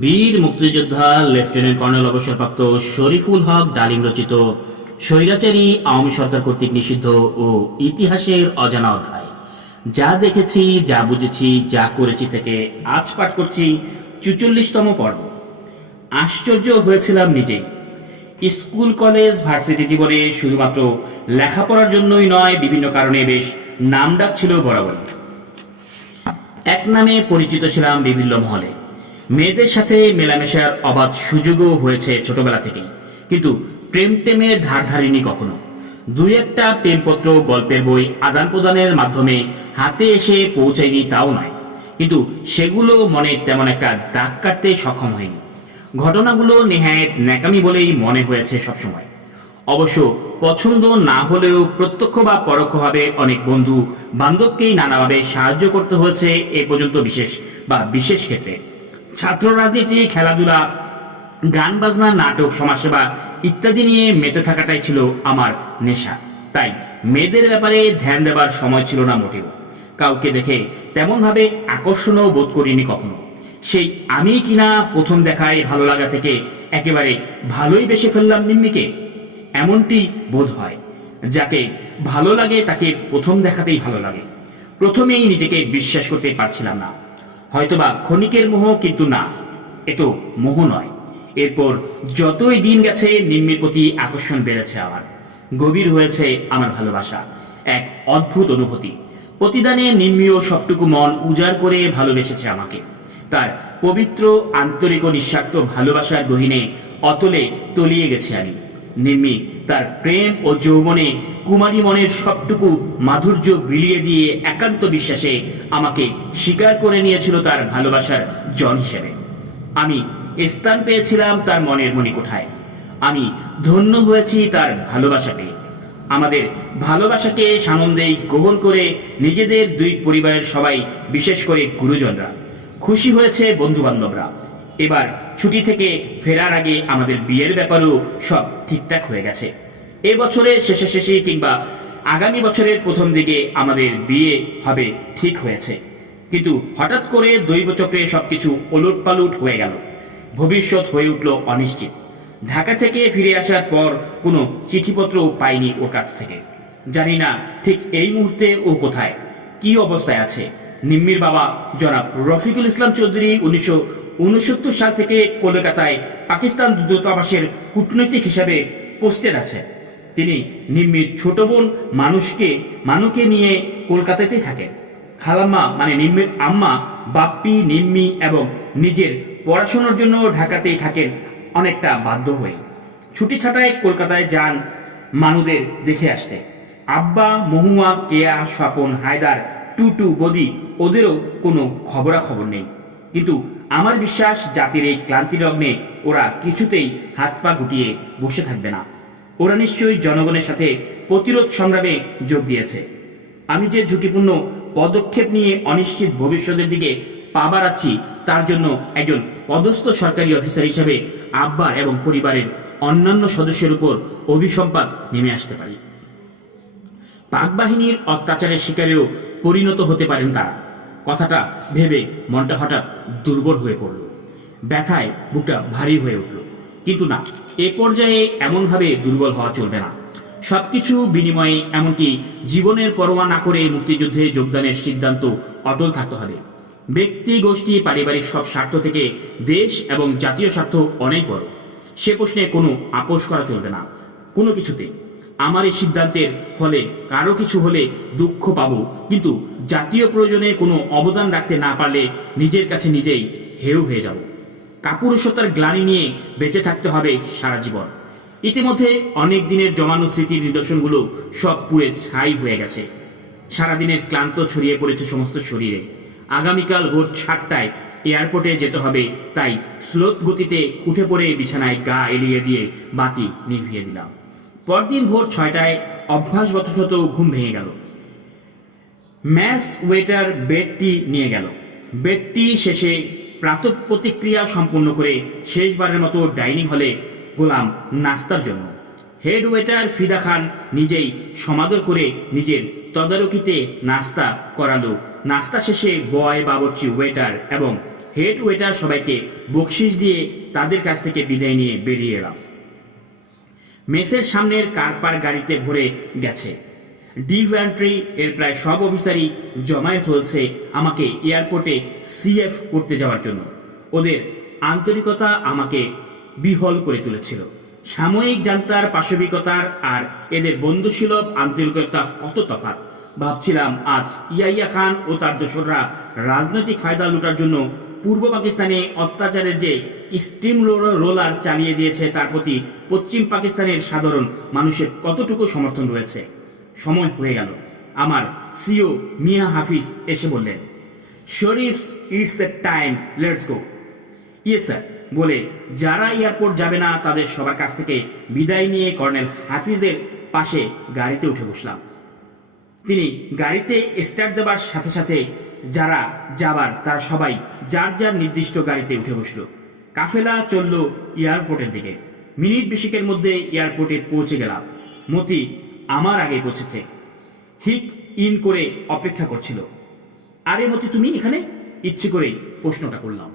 বীর মুক্তিযোদ্ধা lieutenant colonel অবসরপ্রাপ্ত শরীফুল হক ডালিম রচিত স্বৈরাচারী আওয়ামী সরকার কর্তৃক নিষিদ্ধ ও ইতিহাসের অজানা অধ্যায়। যা দেখেছি, যা বুঝেছি, যা করেছি থেকে আজ পাঠ করছি চুচল্লিশতম পর্ব। আশ্চর্য হয়েছিলাম নিজেই। স্কুল, কলেজ, ভার্সিটি জীবনে শুধুমাত্র লেখাপড়ার জন্যই নয়, বিভিন্ন কারণে বেশ নামডাক ছিল বরাবর এক নামে পরিচিত ছিলাম বিভিন্ন মহলে। মেয়েদের সাথে মেলামেশার অবাধ সুযোগও হয়েছে ছোটবেলা থেকেই। কিন্তু প্রেম টেমের ধার ধারিনি কখনো। দুই একটা প্রেমপত্র, গল্পের বই, আদান প্রদানের মাধ্যমে হাতে এসে পৌঁছায়নি তাও নয়। কিন্তু সেগুলো মনে তেমন একটা দাগ কাটতে সক্ষম হয়নি। ঘটনাগুলো নেহায়েত ন্যাকামি বলেই মনে হয়েছে সবসময়। অবশ্য পছন্দ না হলেও প্রত্যক্ষ বা পরোক্ষভাবে অনেক বন্ধু বান্ধবকেই নানাভাবে সাহায্য করতে হয়েছে এ পর্যন্ত বিশেষ বা বিশেষ ক্ষেত্রে। ছাত্র রাজনীতি খেলাধুলা, গান বাজনা, নাটক, সমাজসেবা ইত্যাদি নিয়ে মেতে থাকাটাই ছিল আমার নেশা। তাই মেয়েদের ব্যাপারে ধ্যান দেবার সময় ছিল না মোটেও। কাউকে দেখে তেমনভাবে আকর্ষণও বোধ করিনি কখনো। সেই আমি কিনা প্রথম দেখায় ভালো লাগা থেকে একেবারে ভালোই বেসে ফেললাম নিম্মিকে, এমনটি বোধ হয়। যাকে ভালো লাগে তাকে প্রথম দেখাতেই ভালো লাগে। প্রথমেই নিজেকে বিশ্বাস করতে পারছিলাম না। হয়তোবা ক্ষণিকের মোহ কিন্তু না। এ তো মোহ নয়। এরপর যতই দিন গেছে, নিম্নের প্রতি আকর্ষণ বেড়েছে আমার। গভীর হয়েছে আমার ভালোবাসা। এক অদ্ভুত অনুভূতি। প্রতিদানে নিম্নীয় সবটুকু মন উজাড় করে ভালোবেসেছে আমাকে। তার পবিত্র, আন্তরিক ও নিঃস্বার্থ ভালোবাসার গহিনে অতলে তলিয়ে গেছি আমি। নিম্মি তার প্রেম ও যৌবনে কুমারী মনের সবটুকু মাধুর্য বিলিয়ে দিয়ে একান্ত বিশ্বাসে আমাকে স্বীকার করে নিয়েছিল তার ভালোবাসার জন হিসেবে। আমি স্থান পেয়েছিলাম তার মনের মণিকোঠায়। আমি ধন্য হয়েছি তার ভালোবাসা পেয়ে আমাদের ভালোবাসাকে সানন্দেই গ্রহণ করে নিজেদের দুই পরিবারের সবাই, বিশেষ করে গুরুজনরা। খুশি হয়েছে বন্ধু বান্ধবরা এবার ছুটি থেকে ফেরার আগে আমাদের বিয়ের ব্যাপারেও সব ঠিকঠাক হয়ে গেছে। এ বছরের শেষে শেষে কিংবা আগামী বছরের প্রথম দিকে আমাদের বিয়ে হবে ঠিক হয়েছে। কিন্তু হঠাৎ করে দৈব চক্রে সবকিছু ওলট পালট হয়ে গেল। ভবিষ্যৎ হয়ে উঠল অনিশ্চিত। ঢাকা থেকে ফিরে আসার পর কোনো চিঠিপত্র পাইনি ওর কাছ থেকে। জানি না ঠিক এই মুহূর্তে ও কোথায়, কি অবস্থায় আছে। নিম্মির বাবা জনাব রফিকুল ইসলাম চৌধুরী উনিশশো উনসত্তর সাল থেকে কলকাতায় পাকিস্তান দূতাবাসের কূটনৈতিক হিসাবে পোস্টেড আছে। তিনি নিম্মির ছোট বোন মানুষকে, মানুকে নিয়ে কলকাতাতেই থাকেন। খালাম্মা মানে নিম্মির আম্মা, বাপ্পি, নিম্মি এবং নিজের পড়াশোনার জন্য ঢাকাতেই থাকেন অনেকটা বাধ্য হয়ে। ছুটি ছাটায় কলকাতায় যান মানুদের দেখে আসতে। আব্বা, মহুয়া, কেয়া, স্বপন, হায়দার, টুটু, বদি, ওদেরও কোনো খবরাখবর নেই। কিন্তু আমার বিশ্বাস, জাতির এই ক্লান্তি লগ্নে ওরা কিছুতেই হাত পা গুটিয়ে বসে থাকবে না। ওরা নিশ্চয়ই জনগণের সাথে প্রতিরোধ সংগ্রামে যোগ দিয়েছে। আমি যে ঝুঁকিপূর্ণ পদক্ষেপ নিয়ে অনিশ্চিত ভবিষ্যতের দিকে পা বাড়াচ্ছি, তার জন্য একজন পদস্থ সরকারি অফিসার হিসেবে আব্বার এবং পরিবারের অন্যান্য সদস্যের উপর অভিসম্পাদ নেমে আসতে পারি। পাক বাহিনীর অত্যাচারের শিকারেও পরিণত হতে পারেন তারা। কথাটা ভেবে মনটা হঠাৎ দুর্বল হয়ে পড়ল। ব্যথায় বুকটা ভারী হয়ে উঠল। কিন্তু না, এ পর্যায়ে এমনভাবে দুর্বল হওয়া চলবে না। সবকিছু বিনিময়ে এমনকি জীবনের পরোয়া না করে মুক্তিযুদ্ধে যোগদানের সিদ্ধান্ত অটল থাকতে হবে। ব্যক্তি, গোষ্ঠী, পারিবারিক সব স্বার্থ থেকে দেশ এবং জাতীয় স্বার্থ অনেক বড়। সে প্রশ্নে কোনো আপোষ করা চলবে না। কোনো কিছুতেই। আমার এই সিদ্ধান্তের ফলে কারও কিছু হলে দুঃখ পাবো। কিন্তু জাতীয় প্রয়োজনে কোনো অবদান রাখতে না পারলে নিজের কাছে নিজেই হেউ হয়ে যাব। কাপুরুষতার গ্লানি নিয়ে বেঁচে থাকতে হবে সারা জীবন। ইতিমধ্যে অনেক দিনের জমানো স্মৃতির নিদর্শনগুলো সব পুড়ে ছাই হয়ে গেছে। সারাদিনের ক্লান্ত ছড়িয়ে পড়েছে সমস্ত শরীরে। আগামীকাল ভোর সাতটায় এয়ারপোর্টে যেতে হবে, তাই স্লোত গতিতে উঠে পড়ে বিছানায় গা এলিয়ে দিয়ে বাতি নিভিয়ে দিলাম। পরদিন ভোর ছয়টায় অভ্যাসবশত ঘুম ভেঙে গেল। ম্যাস ওয়েটার বেডটি নিয়ে গেল। বেডটি শেষে প্রাতঃ প্রতিক্রিয়া সম্পূর্ণ করে শেষবারের মতো ডাইনিং হলে গোলাম নাস্তার জন্য। হেড ওয়েটার ফিদা খান নিজেই সমাদর করে নিজের তদারকিতে নাস্তা করালো। নাস্তা শেষে বয়, বাবরচি, ওয়েটার এবং হেড ওয়েটার সবাইকে বকশিস দিয়ে তাদের কাছ থেকে বিদায় নিয়ে বেরিয়ে এলাম। মেসের সামনের কারপার গাড়িতে ভরে গেছে। ডিভ্যান্ট্রি এর প্রায় সব অফিসারই জমায়েত হয়েছে আমাকে এয়ারপোর্টে সিএফ করতে যাওয়ার জন্য। ওদের আন্তরিকতা আমাকে বিহল করে তুলেছিল। সাময়িক জান্তার পাশবিকতার আর এদের বন্ধুসুলভ আন্তরিকতা কত তফাৎ? ভাবছিলাম, আজ ইয়াইয়া খান ও তার দোসররা রাজনৈতিক ফায়দা লুটার জন্য পূর্ব পাকিস্তানে অত্যাচারের যে স্টিম রোলার চালিয়ে দিয়েছে তার প্রতি পশ্চিম পাকিস্তানের সাধারণ মানুষের কতটুকু সমর্থন রয়েছে? সময় হয়ে গেল। আমার সিও মিয়া হাফিজ এসে বললেন, Sharif it's a time let's go yes sir বলে যারা এয়ারপোর্ট যাবে না, তাদের সবার কাছ থেকে বিদায় নিয়ে কর্নেল হাফিজের পাশে গাড়িতে উঠে বসলাম। তিনি গাড়িতে স্টার্ট দেবার সাথে সাথে যারা যাবার, তারা সবাই যার যার নির্দিষ্ট গাড়িতে উঠে বসল। কাফেলা চলল এয়ারপোর্টের দিকে। মিনিট বিশেকের মধ্যে এয়ারপোর্টে পৌঁছে গেলাম। মতি আমার আগে পৌঁছেছে। হিক ইন করে অপেক্ষা করছিল। আরে মতি, তুমি এখানে? ইচ্ছে করে প্রশ্নটা করলাম।